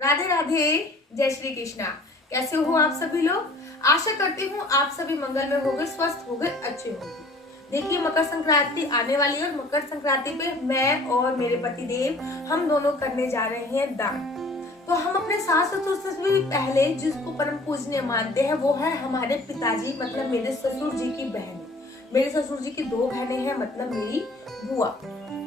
राधे राधे, जय श्री कृष्णा। कैसे हो आप सभी लोग? आशा करती हूँ आप सभी मंगल में होंगे, स्वस्थ होंगे, अच्छे होंगे। देखिए, मकर संक्रांति आने वाली है और मकर संक्रांति पे मैं और मेरे पति देव हम दोनों करने जा रहे हैं दान। तो हम अपने सास ससुर से भी पहले जिसको परम पूजनीय मानते हैं वो है हमारे पिताजी, मतलब मेरे ससुर जी की बहन। मेरे ससुर जी की 2 बहनें हैं, मतलब मेरी बुआ,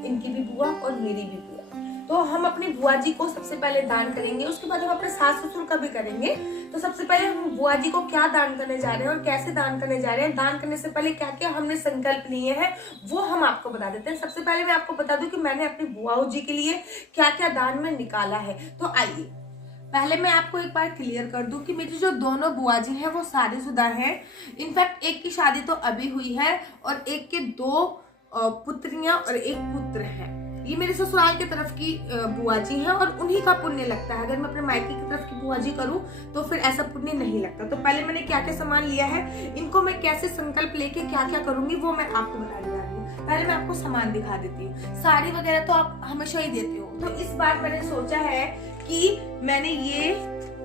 इनकी भी बुआ और मेरी भी बुआ। तो हम अपनी बुआ जी को सबसे पहले दान करेंगे, उसके बाद हम अपने सास ससुर का भी करेंगे। तो सबसे पहले हम बुआ जी को क्या दान करने जा रहे हैं और कैसे दान करने जा रहे हैं, दान करने से पहले क्या क्या हमने संकल्प लिए हैं वो हम आपको बता देते हैं। सबसे पहले मैं आपको बता दूं कि मैंने अपनी बुआ जी के लिए क्या क्या दान में निकाला है। तो आइए पहले मैं आपको एक बार क्लियर कर दूं कि मेरी जो दोनों बुआ जी हैं वो शादीशुदा हैं। इनफैक्ट एक की शादी तो अभी हुई है और एक के 2 पुत्रियां और एक पुत्र है। ये मेरे ससुराल की तरफ की बुआ जी हैं और उन्हीं का पुण्य लगता है। अगर मैं अपने मायके की तरफ की बुआ जी करूं तो फिर ऐसा पुण्य नहीं लगता। तो पहले मैंने क्या क्या सामान लिया है, इनको मैं कैसे संकल्प लेके क्या क्या करूंगी वो मैं आपको बताने जा रही हूँ। पहले मैं आपको सामान दिखा देती हूँ। साड़ी वगैरह तो आप हमेशा ही देते हो, तो इस बार मैंने सोचा है कि मैंने ये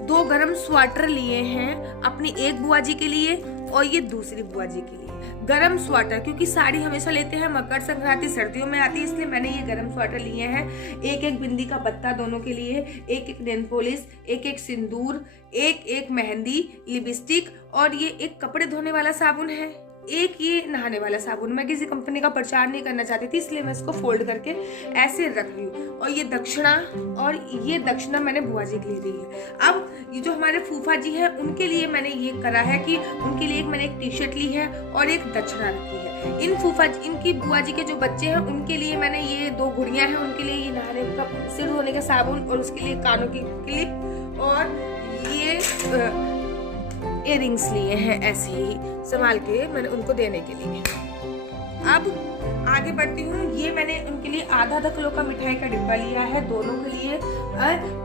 2 गरम स्वेटर लिए हैं, अपनी एक बुआ जी के लिए और ये दूसरी बुआ जी के लिए। गरम स्वेटर, क्योंकि साड़ी हमेशा लेते हैं, मकर संक्रांति सर्दियों में आती है, इसलिए मैंने ये गरम स्वेटर लिए हैं। एक एक बिंदी का पत्ता दोनों के लिए, एक एक नेल पॉलिश, एक एक सिंदूर, एक एक मेहंदी, लिपस्टिक और ये एक कपड़े धोने वाला साबुन है, एक ये नहाने वाला साबुन। मैं किसी कंपनी का प्रचार नहीं करना चाहती थी, इसलिए मैं इसको फोल्ड करके ऐसे रख रही हूँ। और ये दक्षिणा, और ये दक्षिणा मैंने बुआ जी के लिए दी है। अब ये जो हमारे फूफा जी हैं उनके लिए मैंने ये करा है कि उनके लिए मैंने एक टी शर्ट ली है और एक दक्षिणा रखी है। इनकी बुआ जी के जो बच्चे हैं उनके लिए मैंने ये 2 गुड़ियां हैं, उनके लिए ये नहाने का, सिर धोने का साबुन और उसके लिए कानों की क्लिप और ये इयररिंग्स लिए हैं, ऐसे ही संभाल के मैंने उनको देने के लिए। अब आगे बढ़ती हूँ। ये मैंने उनके लिए आधा किलो का मिठाई का डिब्बा लिया है दोनों के लिए,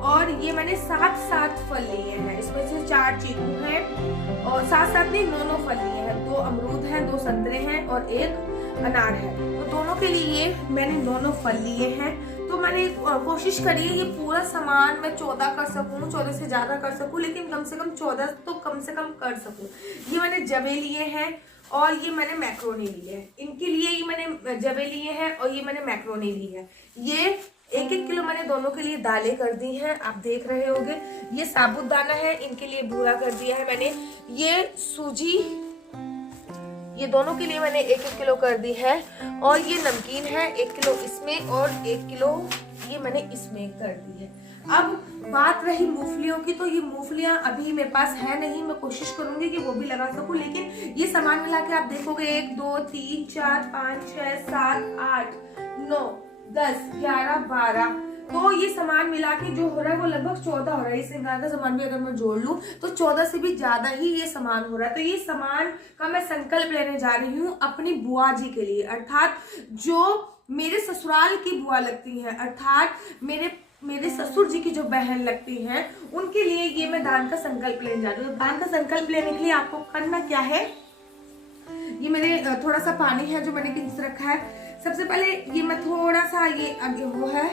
और ये मैंने 7 फल लिए हैं। इसमें से 4 चीकू हैं और 7 नहीं 9 फल लिए हैं। 2 अमरूद हैं, 2 संतरे हैं और 1 अनार है। तो दोनों के लिए मैंने 9 फल लिए हैं। तो मैंने कोशिश करी है ये पूरा सामान मैं 14 कर सकूं, 14 से ज्यादा कर सकूं, लेकिन कम से कम 14 तो कम से कम कर सकूं। ये मैंने जवे लिए हैं और ये मैंने मैक्रोनी ली है। इनके लिए ये मैंने जवे लिए हैं और ये मैंने मैक्रोनी ली है। ये 1-1 किलो मैंने दोनों के लिए दालें कर दी हैं, आप देख रहे होंगे। ये साबुदाना है, इनके लिए भूरा कर दिया है मैंने। ये सूजी, ये दोनों के लिए मैंने 1-1 किलो कर दी है। और ये नमकीन है 1 किलो इसमें और 1 किलो ये मैंने इसमें कर दी है। अब बात रही मूंगफलियों की, तो ये मूंगफलियां अभी मेरे पास है नहीं, मैं कोशिश करूंगी कि वो भी लगा सकूं। लेकिन ये सामान मिला के आप देखोगे 1 2 3 4 5 6 7 8 9 10 11 12, तो ये सामान मिला के जो हो रहा है वो लगभग 14 हो रहा है। इस श्रृंगार का सामान भी अगर मैं जोड़ लूं तो 14 से भी ज्यादा ही ये सामान हो रहा है। तो ये सामान का मैं संकल्प लेने जा रही हूँ अपनी बुआ जी के लिए, अर्थात जो मेरे ससुराल की बुआ लगती है, अर्थात मेरे ससुर जी की जो बहन लगती हैं, उनके लिए ये मैं दान का संकल्प लेने जा रही हूँ। दान का संकल्प लेने के लिए आपको करना क्या है, ये मेरे थोड़ा सा पानी है जो मैंने किंच रखा है। सबसे पहले ये मैं थोड़ा सा, ये आगे वो है,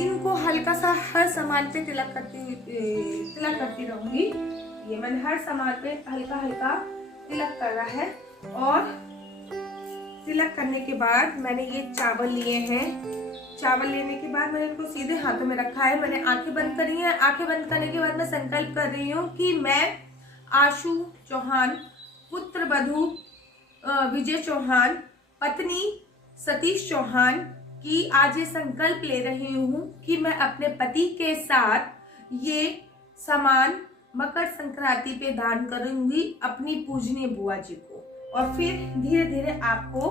इनको हल्का सा हर सामान पे तिलक करती रहूंगी। ये मैंने हर सामान पे हल्का हल्का तिलक कर रहा है। और तिलक करने के बाद मैंने ये चावल लिए हैं। चावल लेने के बाद मैंने इनको सीधे हाथों में रखा है। मैंने आंखें बंद करी हैं। आंखें बंद करने के बाद मैं संकल्प कर रही हूँ कि मैं आशु चौहान, पुत्र वधू विजय चौहान, पत्नी सतीश चौहान की आज ये संकल्प ले रही हूँ कि मैं अपने पति के साथ ये सामान मकर संक्रांति पे दान करूंगी अपनी पूजनीय बुआ जी को। और फिर धीरे धीरे आपको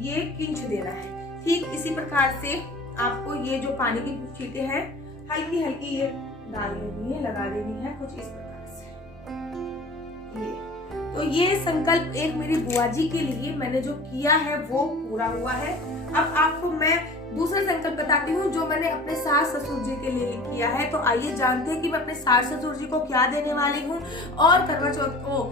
ये किंच देना है। ठीक इसी प्रकार से आपको ये जो पानी की छींटे हैं हल्की हल्की ये डाल देनी है, लगा देनी है, कुछ इस प्रकार से। तो ये संकल्प एक मेरी बुआ जी के लिए मैंने जो किया है वो पूरा हुआ है। अब आपको मैं दूसरा संकल्प बताती हूँ जो मैंने अपने सास ससुर जी के लिए किया है। तो आइए जानते हैं कि मैं अपने सास ससुर जी को क्या देने वाली हूँ और करवा चौथ को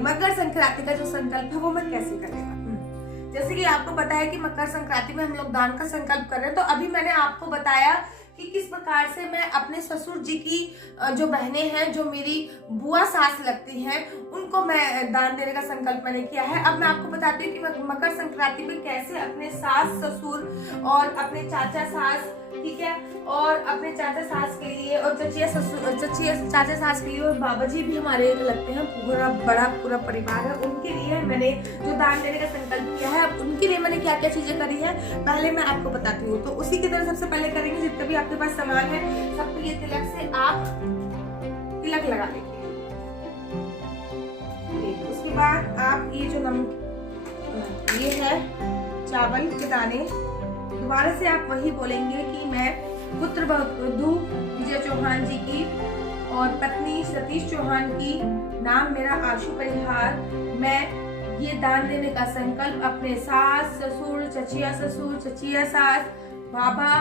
मकर संक्रांति का जो संकल्प है वो मैं कैसे करने वाली हूँ। जैसे कि आपको पता है कि मकर संक्रांति में हम लोग दान का संकल्प कर रहे हैं, तो अभी मैंने आपको बताया कि किस प्रकार से मैं अपने ससुर जी की जो बहनें हैं, जो मेरी बुआ सास लगती हैं, उनको मैं दान देने का संकल्प मैंने किया है। अब मैं आपको बताती हूँ कि मैं मकर संक्रांति पे कैसे अपने सास ससुर और अपने चाचा सास, ठीक है, और अपने चाचा सास के लिए और चाचा सास के लिए और बाबा जी भी हमारे लगते हैं, पूरा परिवार है, उनके लिए मैंने जो दान देने का संकल्प किया है। अब उनके लिए मैंने क्या क्या चीजें करी है पहले मैं आपको बताती हूँ। तो उसी की तरह सबसे पहले करेंगे, जितना भी आपके पास सामान है सबको ये तिलक से आप तिलक लगा लेंगे। उसके बाद आप ये जो ये है चावल के दाने, दोबारा से आप वही बोलेंगे कि मैं पुत्र वधू विजय चौहान जी की और पत्नी सतीश चौहान की, नाम मेरा आशु परिहार, मैं ये दान देने का संकल्प अपने सास ससुर, चचिया सास, बाबा,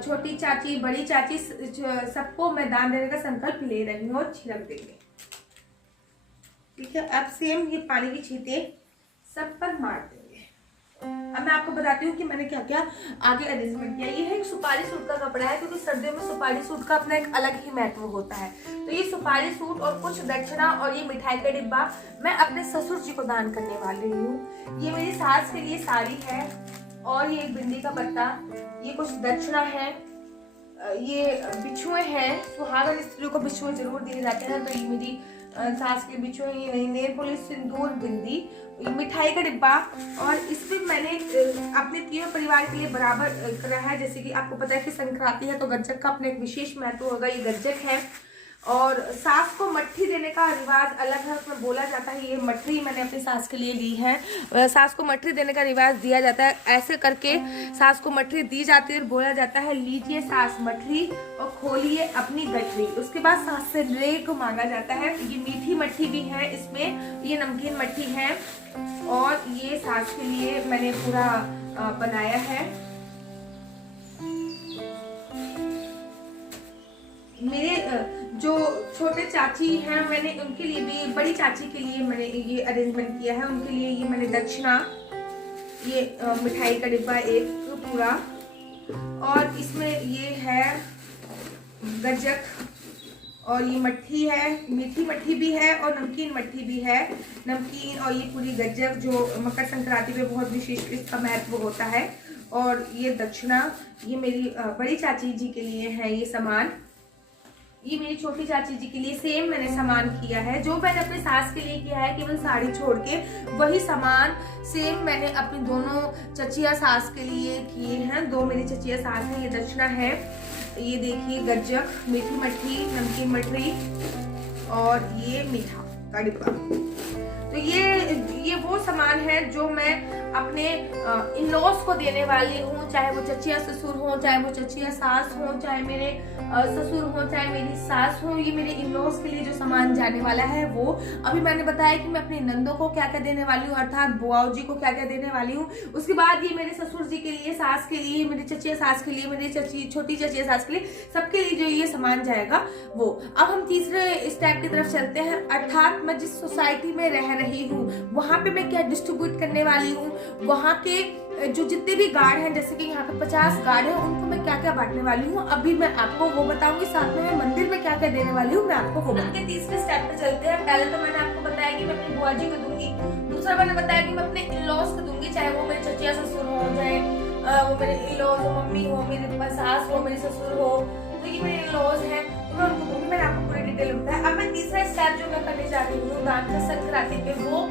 छोटी चाची, बड़ी चाची, सबको मैं दान देने का संकल्प ले रही हूँ और छिड़क देंगे। ठीक है, अब सेम ये पानी की छींटे सब पर मार देंगे। अब मैं आपको बताती हूँ कि मैंने क्या क्या आगे अरेंजमेंट किया। ये है एक सुपारी सूट का कपड़ा है, क्योंकि सर्दियों में सुपारी सूट का अपना एक अलग ही महत्व होता है। तो ये सुपारी सूट और कुछ दक्षिणा और ये मिठाई का डिब्बा मैं अपने ससुर जी को दान करने वाली हूँ। ये मेरी सास के लिए साड़ी है और ये एक बिंदी का पत्ता, ये कुछ दक्षिणा है, ये बिछुए हैं, सुहागन स्त्रियों को बिछुए जरूर दिए जाते हैं, तो ये मेरी सास के बिछुए, नेल पॉलिश, सिंदूर, बिंदी, मिठाई का डिब्बा। और इसमें मैंने अपने तीनों परिवार के लिए बराबर करा है। जैसे कि आपको पता है कि संक्रांति है तो गज्जक का अपना एक विशेष महत्व होगा। ये गज्जक है और सास को मट्ठी देने का रिवाज अलग है, उसमें बोला जाता है, ये मट्ठी मैंने अपनी सास के लिए ली है। सास को मट्ठी देने का रिवाज दिया जाता है, ऐसे करके सास को मट्ठी दी जाती है और बोला जाता है, लीजिए सास मट्ठी और खोलिए अपनी गठरी। उसके बाद सास से लेग मांगा जाता है। ये मीठी मट्ठी भी है इसमें, ये नमकीन मट्ठी है और ये सास के लिए मैंने पूरा बनाया है। मेरे जो छोटे चाची हैं, मैंने उनके लिए भी, बड़ी चाची के लिए मैंने ये अरेंजमेंट किया है। उनके लिए ये मैंने दक्षिणा, ये मिठाई का डिब्बा एक पूरा, और इसमें ये है गज्जक और ये मट्ठी है, मीठी मट्ठी भी है और नमकीन मट्ठी भी है। नमकीन और ये पूरी गज्जक जो मकर संक्रांति पे बहुत विशेष इसका महत्व होता है। और ये दक्षिणा, ये मेरी बड़ी चाची जी के लिए है ये सामान। ये मेरी छोटी चाची जी के लिए सेम मैंने सामान किया है। जो मैंने अपने सास के लिए किया है केवल साड़ी छोड़ के, वही सामान सेम मैंने अपनी दोनों चचिया सास के लिए किए हैं। दो मेरी चचिया सास हैं। ये दक्षिणा है, ये देखिए गज्जक, मीठी मट्ठी, नमकीन मट्ठी और ये मीठा का डिब्बा। तो ये वो सामान है जो मैं अपने इन-लॉज को देने वाली हूँ, चाहे वो चचिया ससुर हो, चाहे वो चचिया सास हो, चाहे मेरे ससुर हो, चाहे मेरी सास हो। ये मेरे इन-लॉज के लिए जो सामान जाने वाला है वो अभी मैंने बताया कि मैं अपनी नंदों को क्या क्या देने वाली हूँ, अर्थात बुआओ जी को क्या क्या देने वाली हूँ। उसके बाद ये मेरे ससुर जी के लिए, सास के लिए, मेरी चचिया सास के लिए, मेरी छोटी चचिया सास के लिए, सबके लिए जो ये सामान जाएगा वो। अब हम तीसरे स्टेप की तरफ चलते हैं, अर्थात मैं जिस सोसाइटी में रह रही हूँ वहां पे मैं क्या डिस्ट्रीब्यूट करने वाली हूँ। वहां के जो जितने भी गार्ड हैं, जैसे कि यहाँ पे 50 गार्ड हैं, उनको मैं क्या क्या बांटने वाली हूँ अभी मैं आपको वो बताऊंगी। साथ में मैं मंदिर में क्या क्या देने वाली हूँ मैं आपको वो बताऊंगी। तीसरे स्टेप पे चलते हैं। पहले तो मैंने आपको बताया कि मैं अपनी बुआ जी को दूंगी, दूसरा मैंने बताया कि मैं अपने इन-लॉज को दूंगी, चाहे वो मेरे चचिया ससुर हो, चाहे वो मेरे इन-लॉज हो, मम्मी हो, मेरे सास हो, मेरे ससुर हो, तो ये मेरे इन-लॉज हैं, मैं उनको दूंगी। मैंने आपको पूरी डिटेल बताया। अब मैं तीसरा स्टेप जो मैं करने जा रही हूँ दान का संक्रांति पे, वो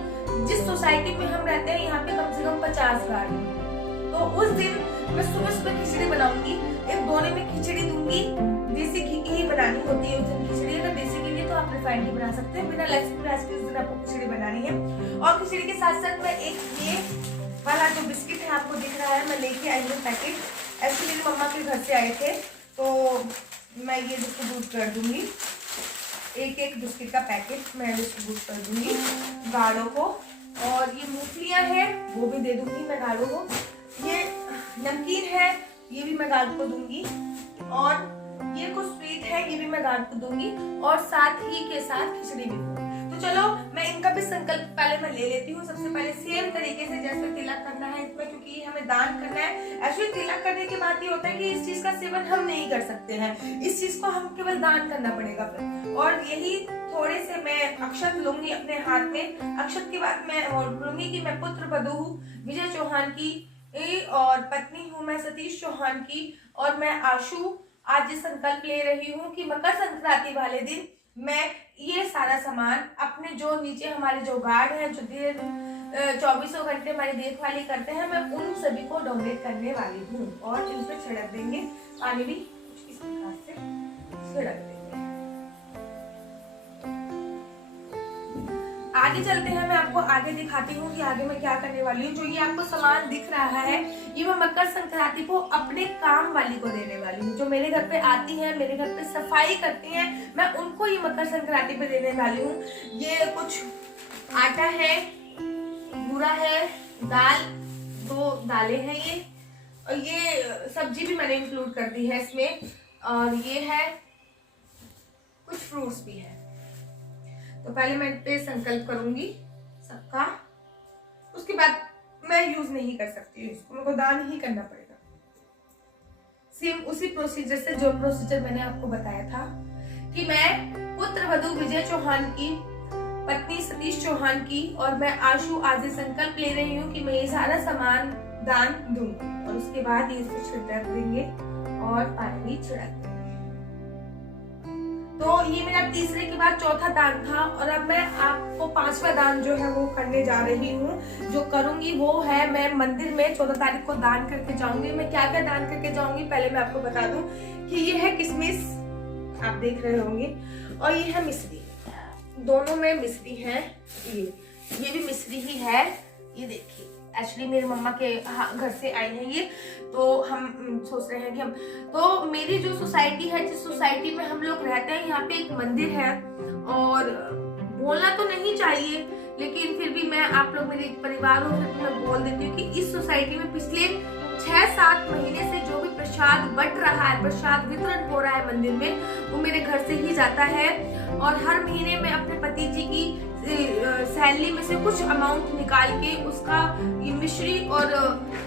जिस सोसाइटी में हम रहते हैं यहाँ पे कम से कम 50 गार्ड हैं। तो उस दिन मैं सुबह सुबह खिचड़ी बनाऊंगी, एक दोने में खिचड़ी दूंगी, देसी घी की ही बनानी होती है उस दिन खिचड़ी। अगर देसी घी नहीं तो आप रिफाइंड घी बना सकते हैं, बिना लहसुन प्याज के उस दिन आपको खिचड़ी बनानी है। और खिचड़ी के साथ साथ मैं एक ये वाला जो बिस्किट है आपको दिख रहा है, मैं लेके आई हूँ पैकेट। ऐसे मेरी मम्मा के घर से आए थे तो मैं ये डिस्ट्रीब्यूट कर दूंगी, एक बिस्किट का पैकेट मैं डिस्ट्रीब्यूट कर दूंगी गाढ़ों को। और ये मूंगफलियां हैं वो भी दे दूंगी मैं गाढ़ों को। ये नमकीन है ये भी मैं गाढ़ को दूंगी, और ये कुछ स्वीट है ये भी मैं गाढ़ को दूंगी, और साथ ही के साथ खिचड़ी भी दूंगी। तो चलो मैं इनका भी संकल्प पहले मैं ले लेती हूँ। सबसे पहले सेम तरीके से जैसे तिलक करना है इसमें, क्योंकि ये हमें दान करना है। एक्चुअली तिलक करने के बाद ये होता है कि इस चीज का सेवन हम नहीं कर सकते हैं, इस चीज को हम केवल दान करना पड़ेगा फिर। और यही थोड़े से मैं अक्षत लूंगी अपने हाथ में। अक्षत के बाद मैं और बोलूंगी कि मैं पुत्र वधू हूँ विजय चौहान की और पत्नी हूँ मैं सतीश चौहान की, और मैं आशु आज ये संकल्प ले रही हूँ कि मकर संक्रांति वाले दिन मैं ये सारा सामान अपने जो नीचे हमारे जो गार्ड हैं जो 24 घंटे हमारी देखभाली करते हैं, मैं उन सभी को डोनेट करने वाली हूँ। और इन पे छिड़क देंगे पानी भी कुछ इस प्रकार से छिड़क देंगे। आगे चलते हैं, मैं आपको आगे दिखाती हूँ कि आगे मैं क्या करने वाली हूँ। जो ये आपको सामान दिख रहा है ये मैं मकर संक्रांति को अपने काम वाली को देने वाली हूँ। जो मेरे घर पे आती है, मेरे घर पे सफाई करती हैं, मैं उनको ये मकर संक्रांति पे देने वाली हूँ। ये कुछ आटा है, बूरा है, दाल, 2 दालें हैं ये, और ये सब्जी भी मैंने इंक्लूड कर दी है इसमें, और ये है कुछ फ्रूट्स भी है। तो पहले मैं पे संकल्प करूंगी सबका, उसके बाद मैं यूज नहीं कर सकती हूँ इसको, मेरे को दान ही करना पड़ेगा। सेम उसी प्रोसीजर से जो प्रोसीजर मैंने आपको बताया था कि मैं पुत्र वधू विजय चौहान की पत्नी सतीश चौहान की और मैं आशु आज संकल्प ले रही हूँ कि मैं ये सारा सामान दान दूंगी। और उसके बाद ये इसको छिड़क देंगे और पानी छिड़क देंगे। तो ये मेरा तीसरे के बाद चौथा दान था, और अब मैं आपको 5वां दान जो है वो करने जा रही हूँ। जो करूंगी वो है मैं मंदिर में 14 तारीख को दान करके जाऊंगी। मैं क्या क्या दान करके जाऊंगी पहले मैं आपको बता दूं कि ये है किशमिश, आप देख रहे होंगे, और ये है मिश्री। दोनों में मिश्री है, ये भी मिश्री ही है। ये देखिए एक्चुअली मेरी मम्मा के घर से आई है ये, तो हम सोच रहे हैं कि हम तो मेरी जो सोसाइटी है, जिस सोसाइटी में हम लोग रहते हैं, यहाँ पे एक मंदिर है। और बोलना तो नहीं चाहिए लेकिन फिर भी मैं, आप लोग मेरे परिवार हो फिर मैं बोल देती हूँ कि इस सोसाइटी में पिछले 6-7 महीने से जो भी प्रसाद बट रहा है, प्रसाद वितरण हो रहा है मंदिर में, वो मेरे घर से ही जाता है। और हर महीने मैं अपने पति जी की सैलरी में से कुछ अमाउंट निकाल के उसका ये मिश्री और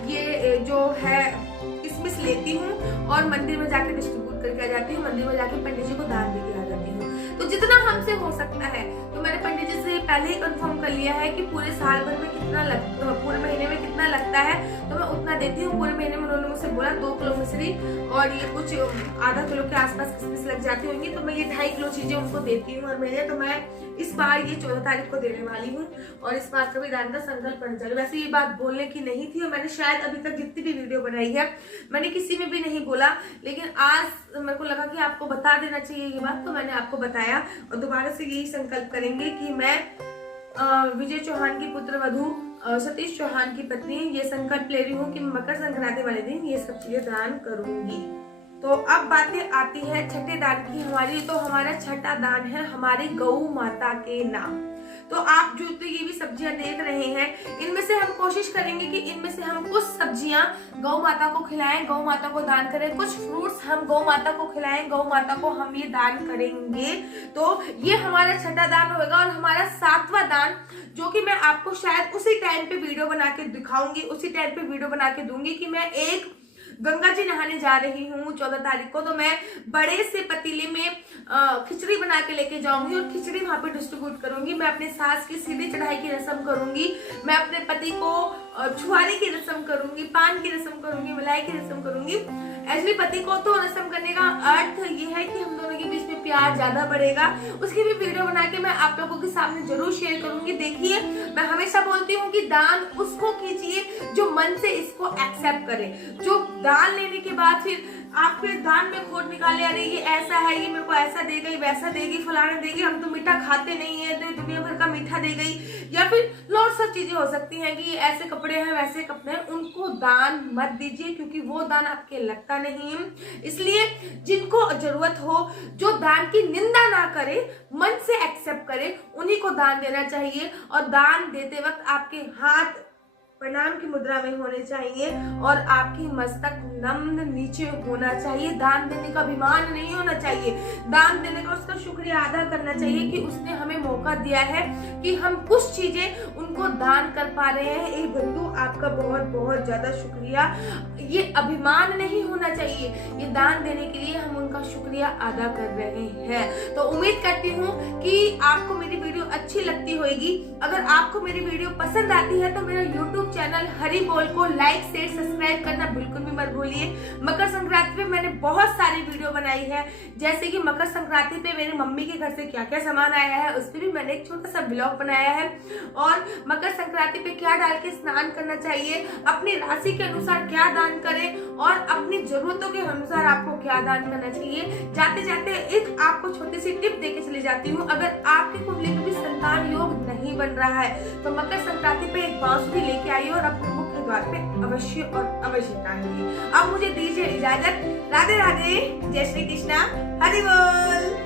ये जो है किशमिश लेती हूँ और मंदिर में जाके डिस्ट्रीब्यूट करके आ जाती हूँ। मंदिर में जाके पंडित जी को दान दे के आ जाती हूँ। तो जितना हमसे हो सकता है, तो मैंने पंडित जी से पहले ही कंफर्म कर लिया है कि पूरे साल भर में कितना लगता है, पूरे महीने में कितना लगता है, तो मैं उतना देती हूँ। पूरे महीने में उन्होंने मुझसे बोला 2 किलो मिश्री और ये कुछ आधा किलो के आसपास किशमिश लग जाती होंगी, तो मैं ये 2.5 किलो चीजें उनको देती हूँ हर महीने। तो मैं इस बार ये 14 तारीख को देने वाली हूँ और इस बार का भी दान का संकल्प करना चाहिए। वैसे ये बात बोलने की नहीं थी और मैंने शायद अभी तक जितनी भी वीडियो बनाई है मैंने किसी में भी नहीं बोला, लेकिन आज मेरे को लगा कि आपको बता देना चाहिए ये बात, तो मैंने आपको बताया। और दोबारा से यही संकल्प करेंगे कि मैं विजय चौहान की पुत्र वधू सतीश चौहान की पत्नी ये संकल्प ले रही हूँ कि मकर संक्रांति वाले दिन ये सब चीजें दान करूंगी। तो अब बातें आती है छठे दान की हमारी। तो हमारा छठा दान है हमारी गौ माता के नाम। तो आप जो तो ये भी सब्जियां देख रहे हैं, इनमें से हम कोशिश करेंगे कि इनमें से हम कुछ सब्जियां गौ माता को खिलाएं, गौ माता को दान करें। कुछ फ्रूट्स हम गौ माता को खिलाएं, गौ माता को हम ये दान करेंगे। तो ये हमारा छठा दान होगा। और हमारा 7वां दान, जो कि मैं आपको शायद उसी टाइम पे वीडियो बना के दिखाऊंगी, उसी टाइम पे वीडियो बना के दूंगी कि मैं एक गंगा जी नहाने जा रही हूँ 14 तारीख को। तो मैं बड़े से पतीले में खिचड़ी बना के लेके जाऊंगी और खिचड़ी वहां पे डिस्ट्रीब्यूट करूंगी। मैं अपने सास की सीधी चढ़ाई की रस्म करूंगी, मैं अपने पति को छुआरे की रस्म करूंगी, पान की रस्म करूंगी, मलाई की रस्म करूंगी। एक्चुअली पति को तो रस्म करने का अर्थ ये है कि हम दोनों के बीच में प्यार ज्यादा बढ़ेगा। उसकी भी वीडियो बना के मैं आप लोगों के सामने जरूर शेयर करूंगी। देखिए मैं हमेशा बोलती हूँ कि दान उसको कीजिए जो मन से इसको एक्सेप्ट करे, जो दान लेने के बाद फिर आपके दान में खोट निकाले, अरे ये ऐसा है, ये मेरे को ऐसा दे गई, वैसा दे गई, फलाना दे गई, हम तो मीठा खाते नहीं है तो दुनिया भर का मीठा दे गई, या फिर लॉट्स ऑफ चीजें हो सकती हैं कि ऐसे कपड़े हैं वैसे कपड़े हैं। उनको दान मत दीजिए क्योंकि वो दान आपके लगता नहीं है। इसलिए जिनको जरूरत हो, जो दान की निंदा ना करे, मन से एक्सेप्ट करे, उन्हीं को दान देना चाहिए। और दान देते वक्त आपके हाथ प्रणाम की मुद्रा में होने चाहिए और आपकी मस्तक नम्न नीचे होना चाहिए। दान देने का अभिमान नहीं होना चाहिए, दान देने का उसका शुक्रिया अदा करना चाहिए कि उसने हमें मौका दिया है कि हम कुछ चीजें उनको दान कर पा रहे हैं। ए बंधु, आपका बहुत बहुत ज्यादा शुक्रिया। ये अभिमान नहीं होना चाहिए, ये दान देने के लिए हम उनका शुक्रिया अदा कर रहे हैं। तो उम्मीद करती हूँ कि आपको मेरी वीडियो अच्छी लगती होगी। अगर आपको मेरी वीडियो पसंद आती है तो मेरा YouTube चैनल हरी बोल को लाइक शेयर सब्सक्राइब करना बिल्कुल भी मत भूलिए। मकर संक्रांति पे मैंने बहुत सारी वीडियो बनाई है, जैसे कि मकर संक्रांति पे मेरी मम्मी के घर से क्या क्या सामान आया है उस पर भी मैंने एक छोटा सा ब्लॉग बनाया है, और मकर संक्रांति पे क्या डाल के स्नान करना चाहिए, अपनी राशि के अनुसार क्या दान करें और अपनी जरूरतों के अनुसार आपको क्या दान करना चाहिए। जाते जाते एक आपको छोटी सी टिप देके चली जाती हूँ। अगर आपकी कुंडली में भी संतान योग नहीं बन रहा है तो मकर संक्रांति पे एक बांसुरी लेके आइए और अपने मुख्य द्वार पे अवश्य और अवश्य टांगिए। अब मुझे दीजिए इजाजत। राधे राधे, जय श्री कृष्णा, हरि बोल।